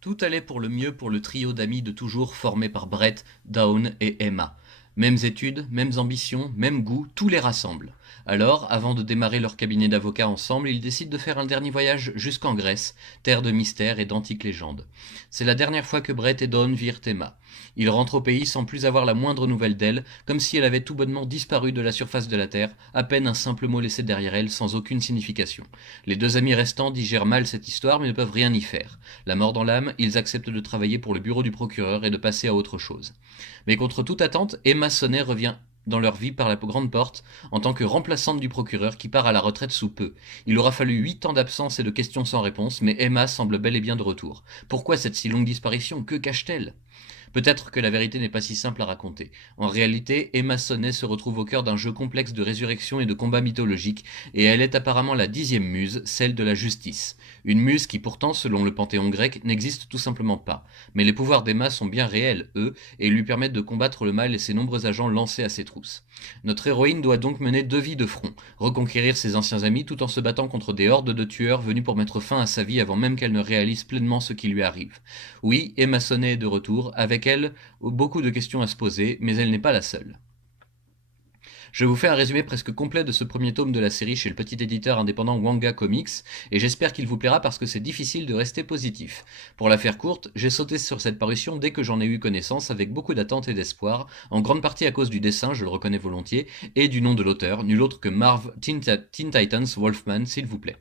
Tout allait pour le mieux pour le trio d'amis de toujours formé par Brett, Dawn et Emma. Mêmes études, mêmes ambitions, mêmes goûts, tout les rassemble. Alors, avant de démarrer leur cabinet d'avocats ensemble, ils décident de faire un dernier voyage jusqu'en Grèce, terre de mystères et d'antiques légendes. C'est la dernière fois que Brett et Dawn virent Emma. Ils rentrent au pays sans plus avoir la moindre nouvelle d'elle, comme si elle avait tout bonnement disparu de la surface de la terre, à peine un simple mot laissé derrière elle sans aucune signification. Les deux amis restants digèrent mal cette histoire mais ne peuvent rien y faire. La mort dans l'âme, ils acceptent de travailler pour le bureau du procureur et de passer à autre chose. Mais contre toute attente, Emma Sonnet revient dans leur vie par la grande porte en tant que remplaçante du procureur qui part à la retraite sous peu. Il aura fallu 8 ans d'absence et de questions sans réponse, mais Emma semble bel et bien de retour. Pourquoi cette si longue disparition? Que cache-t-elle? Peut-être que la vérité n'est pas si simple à raconter. En réalité, Emma Sonnet se retrouve au cœur d'un jeu complexe de résurrection et de combat mythologique, et elle est apparemment la 10e muse, celle de la justice. Une muse qui pourtant, selon le panthéon grec, n'existe tout simplement pas. Mais les pouvoirs d'Emma sont bien réels, eux, et lui permettent de combattre le mal et ses nombreux agents lancés à ses trousses. Notre héroïne doit donc mener 2 vies de front, reconquérir ses anciens amis tout en se battant contre des hordes de tueurs venus pour mettre fin à sa vie avant même qu'elle ne réalise pleinement ce qui lui arrive. Oui, Emma Sonnet est de retour, avec elle beaucoup de questions à se poser, mais elle n'est pas la seule. Je vous fais un résumé presque complet de ce premier tome de la série chez le petit éditeur indépendant Wanga Comics, et j'espère qu'il vous plaira parce que c'est difficile de rester positif. Pour la faire courte, j'ai sauté sur cette parution dès que j'en ai eu connaissance avec beaucoup d'attente et d'espoir, en grande partie à cause du dessin, je le reconnais volontiers, et du nom de l'auteur, nul autre que Marv Teen Titans Wolfman, s'il vous plaît.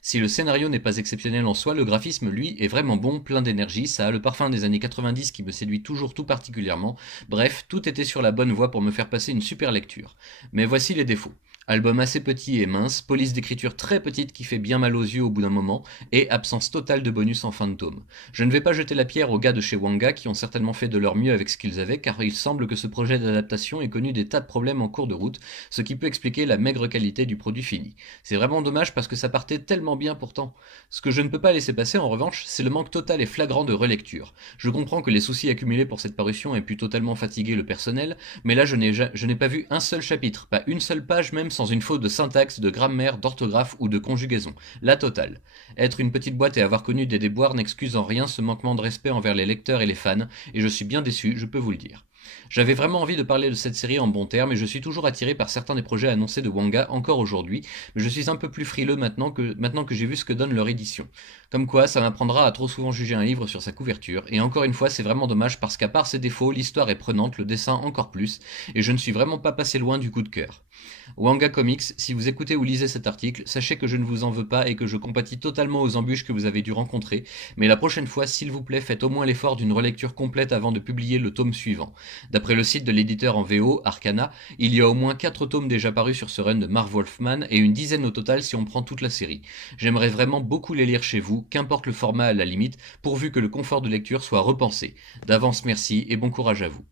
Si le scénario n'est pas exceptionnel en soi, le graphisme, lui, est vraiment bon, plein d'énergie, ça a le parfum des années 90 qui me séduit toujours tout particulièrement, bref, tout était sur la bonne voie pour me faire passer une super lecture. Mais voici les défauts. Album assez petit et mince, police d'écriture très petite qui fait bien mal aux yeux au bout d'un moment, et absence totale de bonus en fin de tome. Je ne vais pas jeter la pierre aux gars de chez Wanga qui ont certainement fait de leur mieux avec ce qu'ils avaient, car il semble que ce projet d'adaptation ait connu des tas de problèmes en cours de route, ce qui peut expliquer la maigre qualité du produit fini. C'est vraiment dommage parce que ça partait tellement bien pourtant. Ce que je ne peux pas laisser passer en revanche, c'est le manque total et flagrant de relecture. Je comprends que les soucis accumulés pour cette parution aient pu totalement fatiguer le personnel, mais là je n'ai pas vu un seul chapitre, pas une seule page même sans une faute de syntaxe, de grammaire, d'orthographe ou de conjugaison. La totale. Être une petite boîte et avoir connu des déboires n'excuse en rien ce manquement de respect envers les lecteurs et les fans, et je suis bien déçu, je peux vous le dire. J'avais vraiment envie de parler de cette série en bons termes et je suis toujours attiré par certains des projets annoncés de Wanga encore aujourd'hui, mais je suis un peu plus frileux maintenant que j'ai vu ce que donne leur édition. Comme quoi, ça m'apprendra à trop souvent juger un livre sur sa couverture, et encore une fois c'est vraiment dommage parce qu'à part ses défauts, l'histoire est prenante, le dessin encore plus, et je ne suis vraiment pas passé loin du coup de cœur. Wanga Comics, si vous écoutez ou lisez cet article, sachez que je ne vous en veux pas et que je compatis totalement aux embûches que vous avez dû rencontrer, mais la prochaine fois, s'il vous plaît, faites au moins l'effort d'une relecture complète avant de publier le tome suivant. D'après le site de l'éditeur en VO, Arcana, il y a au moins 4 tomes déjà parus sur ce run de Marv Wolfman et une dizaine au total si on prend toute la série. J'aimerais vraiment beaucoup les lire chez vous, qu'importe le format à la limite, pourvu que le confort de lecture soit repensé. D'avance merci et bon courage à vous.